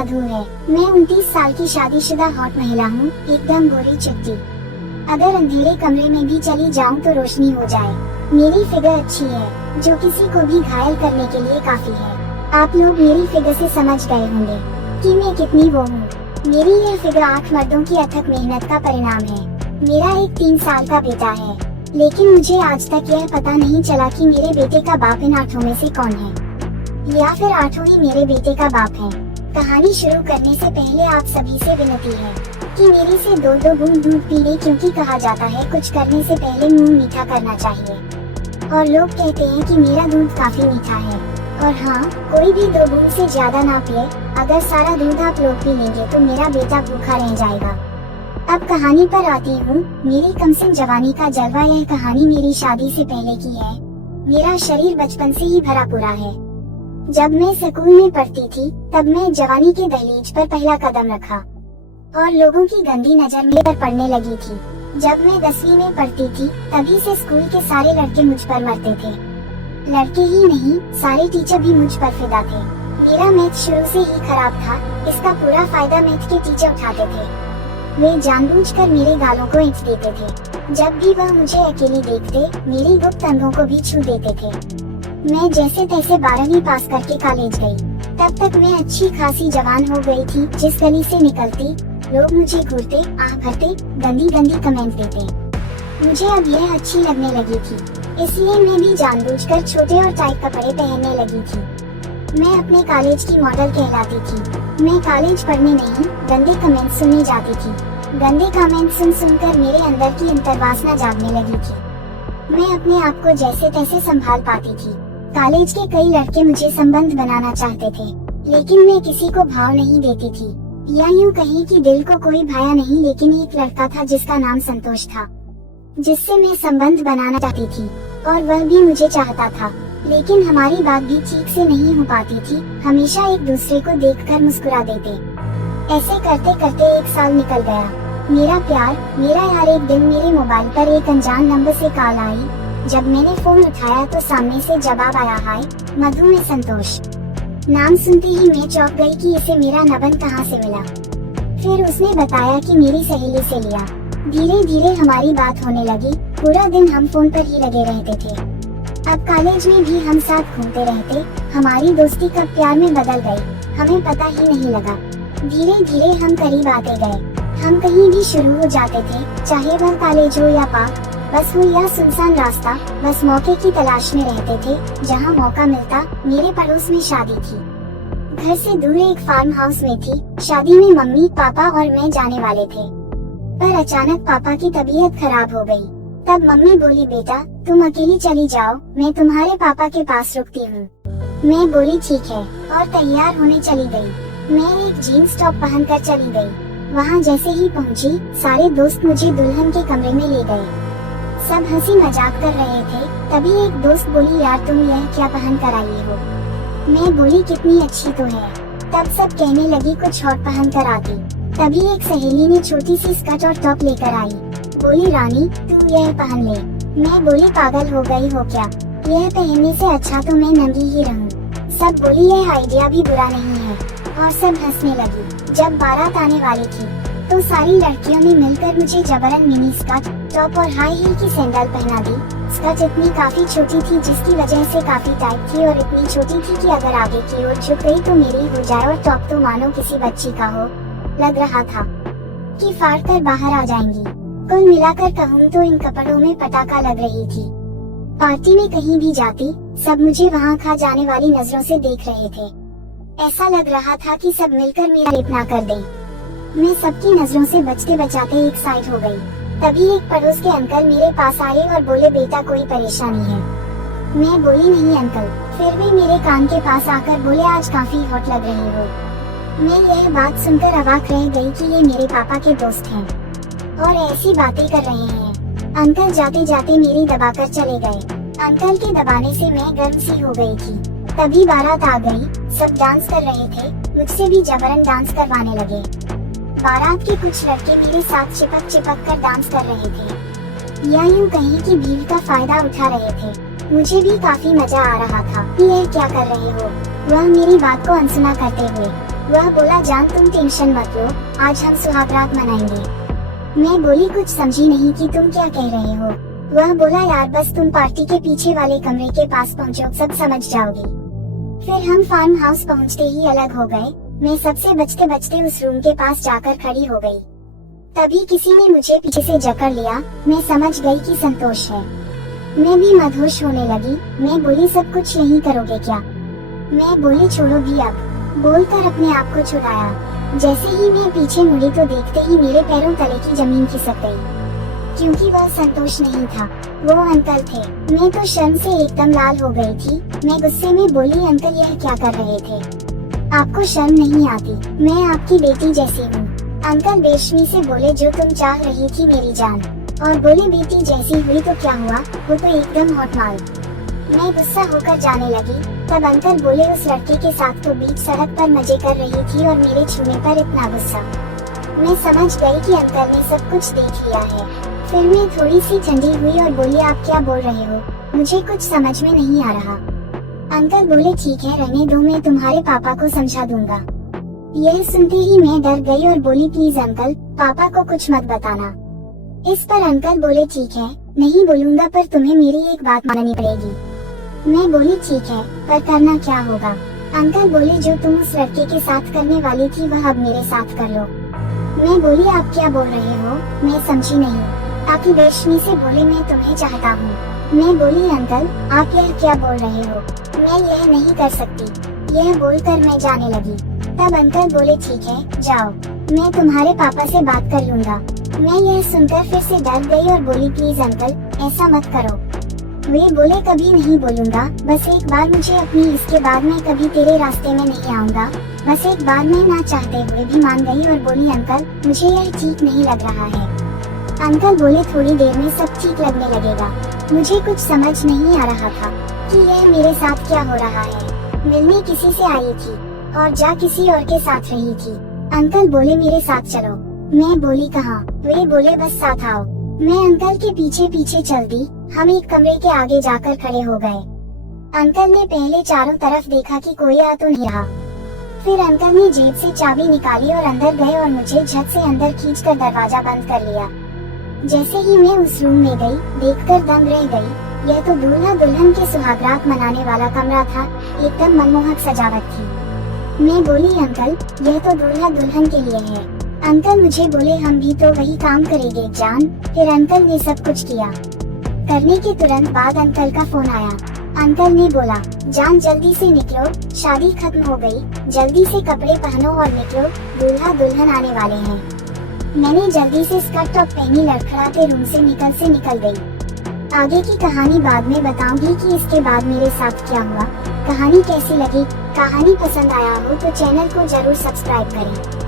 मधु है। मैं 29 साल की शादीशुदा हॉट महिला हूँ, एकदम गोरी चिट्टी। अगर अंधेरे कमरे में भी चली जाऊँ तो रोशनी हो जाए। मेरी फिगर अच्छी है, जो किसी को भी घायल करने के लिए काफी है। आप लोग मेरी फिगर से समझ गए होंगे कि मैं कितनी वो हूँ। मेरी यह फिगर 8 मर्दों की अथक मेहनत का परिणाम है। मेरा एक 3 साल का बेटा है, लेकिन मुझे आज तक यह पता नहीं चला कि मेरे बेटे का बाप इन 8 में से कौन है, या फिर 8 ही मेरे बेटे का बाप है। कहानी शुरू करने से पहले आप सभी से विनती है कि मेरी से 2-2 बूंद दूध पी ले, क्योंकि कहा जाता है कुछ करने से पहले मुंह मीठा करना चाहिए। और लोग कहते हैं कि मेरा दूध काफी मीठा है। और हाँ, कोई भी 2 बूंद से ज्यादा ना पिए। अगर सारा दूध आप लोग पी लेंगे तो मेरा बेटा भूखा रह जाएगा। अब कहानी पर आती हूँ। मेरी कमसिन जवानी का जलवा। यह कहानी मेरी शादी से पहले की है। मेरा शरीर बचपन से ही भरा पूरा है। जब मैं स्कूल में पढ़ती थी तब मैं जवानी के दहलीज पर पहला कदम रखा और लोगों की गंदी नजर मेरे पर पड़ने लगी थी। जब मैं 10वीं में पढ़ती थी तभी से स्कूल के सारे लड़के मुझ पर मरते थे। लड़के ही नहीं, सारे टीचर भी मुझ पर फिदा थे। मेरा मैथ शुरू से ही खराब था। इसका पूरा फायदा मैथ के टीचर उठाते थे। वे जानबूझकर मेरे गालों को ऐंठ देते थे। जब भी वह मुझे अकेली देखते, मेरी गुप्त अंगों को भी छू देते थे। मैं जैसे तैसे 12वीं पास करके कॉलेज गई। तब तक मैं अच्छी खासी जवान हो गई थी। जिस गली से निकलती, लोग मुझे घूरते, आह भरते, गंदी कमेंट देते। मुझे अब यह अच्छी लगने लगी थी, इसलिए मैं भी जानबूझकर छोटे और टाइट कपड़े पहनने लगी थी। मैं अपने कॉलेज की मॉडल कहलाती थी। मैं कॉलेज पढ़ने नहीं, गंदे कमेंट सुनने जाती थी। गंदे कमेंट सुनकर मेरे अंदर की अंतर्वासना जागने लगी थी। मैं अपने आप को जैसे तैसे संभाल पाती थी। कॉलेज के कई लड़के मुझे संबंध बनाना चाहते थे, लेकिन मैं किसी को भाव नहीं देती थी, या यूँ कहीं कि दिल को कोई भाया नहीं। लेकिन एक लड़का था जिसका नाम संतोष था, जिससे मैं संबंध बनाना चाहती थी और वह भी मुझे चाहता था। लेकिन हमारी बात भी ठीक से नहीं हो पाती थी। हमेशा एक दूसरे को देखकर मुस्कुरा देते। ऐसे करते करते 1 साल निकल गया। मेरा प्यार, मेरा यार। एक दिन मेरे मोबाइल पर एक अनजान नंबर से कॉल आई। जब मैंने फोन उठाया तो सामने से जवाब आया, हाय मधु, मैं संतोष। नाम सुनते ही मैं चौंक गई कि इसे मेरा नंबर कहाँ से मिला। फिर उसने बताया कि मेरी सहेली से लिया। धीरे धीरे हमारी बात होने लगी। पूरा दिन हम फोन पर ही लगे रहते थे। अब कॉलेज में भी हम साथ घूमते रहते। हमारी दोस्ती कब प्यार में बदल गई, हमें पता ही नहीं लगा। धीरे धीरे हम करीब आते गए। हम कहीं भी शुरू हो जाते थे, चाहे वह कॉलेज हो या पार्क, बस हो या सुनसान रास्ता। बस मौके की तलाश में रहते थे। जहाँ मौका मिलता। मेरे पड़ोस में शादी थी। घर से दूर एक फार्म हाउस में थी। शादी में मम्मी, पापा और मैं जाने वाले थे, पर अचानक पापा की तबीयत खराब हो गई। तब मम्मी बोली, बेटा तुम अकेली चली जाओ, मैं तुम्हारे पापा के पास रुकती हूँ। मैं बोली ठीक है, और तैयार होने चली गई। मैं एक जीन्स टॉप पहनकर चली गई। वहाँ जैसे ही पहुँची, सारे दोस्त मुझे दुल्हन के कमरे में ले गए। सब हंसी मजाक कर रहे थे। तभी एक दोस्त बोली, यार तुम यह क्या पहन कर आई हो? मैं बोली, कितनी अच्छी तो है। तब सब कहने लगी कुछ और पहन कर आती। तभी एक सहेली ने छोटी सी स्कर्ट और टॉप लेकर आई। बोली, रानी तू यह पहन ले। मैं बोली, पागल हो गई हो क्या? यह पहनने से अच्छा तो मैं नंगी ही रहूं। सब बोली, यह आइडिया भी बुरा नहीं है, और सब हंसने लगी। जब बारात आने वाली थी तो सारी लड़कियों ने मिलकर मुझे जबरन मिनी स्कर्ट, टॉप और हाई हील की सैंडल पहना दी। स्कर्ट इतनी काफी छोटी थी जिसकी वजह से काफी टाइट थी, और इतनी छोटी थी कि अगर आगे की ओर झुक गई तो मेरी हो जाए, और टॉप तो मानो किसी बच्ची का हो। लग रहा था कि फाड़ कर बाहर आ जाएंगी। कुल मिलाकर कहूँ तो इन कपड़ों में पटाखा लग रही थी। पार्टी में कहीं भी जाती, सब मुझे वहाँ खा जाने वाली नजरों से देख रहे थे। ऐसा लग रहा था कि सब मिलकर मेरा रेप ना कर दें। मैं सबकी नजरों से बचते बचाते एक साइड हो गई। तभी एक पड़ोस के अंकल मेरे पास आए और बोले, बेटा कोई परेशानी है? मैं बोली, नहीं अंकल। फिर भी मेरे कान के पास आकर बोले, आज काफी हॉट लग रही हो। मैं यह बात सुनकर अवाक रह गई कि ये मेरे पापा के दोस्त हैं और ऐसी बातें कर रहे हैं। अंकल जाते जाते मेरी दबाकर चले गए। अंकल के दबाने से मैं गर्म सी हो गई थी। तभी बारात आ गई। सब डांस कर रहे थे, मुझसे भी जबरन डांस करवाने लगे। बारात के कुछ लड़के मेरे साथ चिपक कर डांस कर रहे थे, या यूँ कहीं कि भीड़ का फायदा उठा रहे थे। मुझे भी काफी मजा आ रहा था। यह क्या कर रहे हो? वह मेरी बात को अनसुना करते हुए वह बोला जान तुम टेंशन मत लो, आज हम सुहागरात मनाएंगे। मैं बोली कुछ समझी नहीं कि तुम क्या कह रहे हो। वह बोला यार बस तुम पार्टी के पीछे वाले कमरे के पास पहुँचो, सब समझ जाओगी। फिर हम फार्म हाउस पहुँचते ही अलग हो गए। मैं सबसे बचते बचते उस रूम के पास जाकर खड़ी हो गई। तभी किसी ने मुझे पीछे से जकड़ लिया। मैं समझ गई कि संतोष है। मैं भी मदहोश होने लगी। मैं बोली सब कुछ यहीं करोगे क्या? मैं बोली छोड़ोगी अब, बोलकर अपने आप को छुड़ाया। जैसे ही मैं पीछे मुड़ी तो देखते ही मेरे पैरों तले की जमीन खिसक गई, क्योंकि वह संतोष नहीं था, वो अंकल थे। मैं तो शर्म से एकदम लाल हो गई थी। मैं गुस्से में बोली अंकल यह क्या कर रहे थे? आपको शर्म नहीं आती? मैं आपकी बेटी जैसी हूँ। अंकल बेशर्मी से बोले जो तुम चाह रही थी मेरी जान, और बोले बेटी जैसी हुई तो क्या हुआ, वो तो एकदम हॉट माल। मैं गुस्सा होकर जाने लगी। तब अंकल बोले उस लड़के के साथ तो बीच सड़क पर मजे कर रही थी और मेरे छूने पर इतना गुस्सा। मैं समझ गई कि अंकल ने सब कुछ देख लिया है। फिर मैं थोड़ी सी ठंडी हुई और बोली आप क्या बोल रहे हो, मुझे कुछ समझ में नहीं आ रहा। अंकल बोले ठीक है रहने दो, मैं तुम्हारे पापा को समझा दूंगा। यह सुनते ही मैं डर गई और बोली प्लीज अंकल, पापा को कुछ मत बताना। इस पर अंकल बोले ठीक है, नहीं बोलूंगा, पर तुम्हें मेरी एक बात माननी पड़ेगी। मैं बोली ठीक है, पर करना क्या होगा? अंकल बोले जो तुम उस लड़के के साथ करने वाली थी वह अब मेरे साथ कर लो। मैं बोली आप क्या बोल रहे हो? मैं समझी नहीं। आपकी बेशर्मी से बोले मैं तुम्हें चाहता हूँ। मैं बोली अंकल आप यह क्या बोल रहे हो, मैं यह नहीं कर सकती। यह बोलकर मैं जाने लगी। तब अंकल बोले ठीक है जाओ, मैं तुम्हारे पापा से बात कर लूंगा। मैं यह सुनकर फिर से डर गई और बोली प्लीज अंकल ऐसा मत करो। वे बोले कभी नहीं बोलूंगा, बस एक बार मुझे अपनी, इसके बाद मैं कभी तेरे रास्ते में नहीं आऊंगा। बस एक बार। मैं ना चाहते हुए भी मान गई और बोली अंकल मुझे यह ठीक नहीं लग रहा है। अंकल बोले थोड़ी देर में सब ठीक लगने लगेगा। मुझे कुछ समझ नहीं आ रहा था कि यह मेरे साथ क्या हो रहा है। मिलने किसी से आई थी और जा किसी और के साथ रही थी। अंकल बोले मेरे साथ चलो। मैं बोली कहाँ? वे बोले बस साथ आओ। मैं अंकल के पीछे पीछे चल दी। हम एक कमरे के आगे जाकर खड़े हो गए। अंकल ने पहले चारों तरफ देखा कि कोई आ तो नहीं रहा। फिर अंकल ने जेब से चाबी निकाली और अंदर गए और मुझे झट से अंदर खींचकर दरवाजा बंद कर लिया। जैसे ही मैं उस रूम में गई, देखकर दम रह गई। यह तो दूल्हा दुल्हन के सुहागरात मनाने वाला कमरा था। एकदम मनमोहक सजावट थी। मैं बोली अंकल यह तो दूल्हा दुल्हन के लिए है। अंकल मुझे बोले हम भी तो वही काम करेंगे जान। फिर अंकल ने सब कुछ किया। करने के तुरंत बाद अंकल का फोन आया। अंकल ने बोला जान जल्दी से निकलो, शादी खत्म हो गई, जल्दी से कपड़े पहनो और निकलो, दूल्हा दुल्हन आने वाले हैं। मैंने जल्दी से स्कर्ट टॉप पहनी, लड़खड़ाते रूम से निकल गई। आगे की कहानी बाद में बताऊंगी कि इसके बाद मेरे साथ क्या हुआ। कहानी कैसी लगी? कहानी पसंद आया हो तो चैनल को जरूर सब्सक्राइब करें।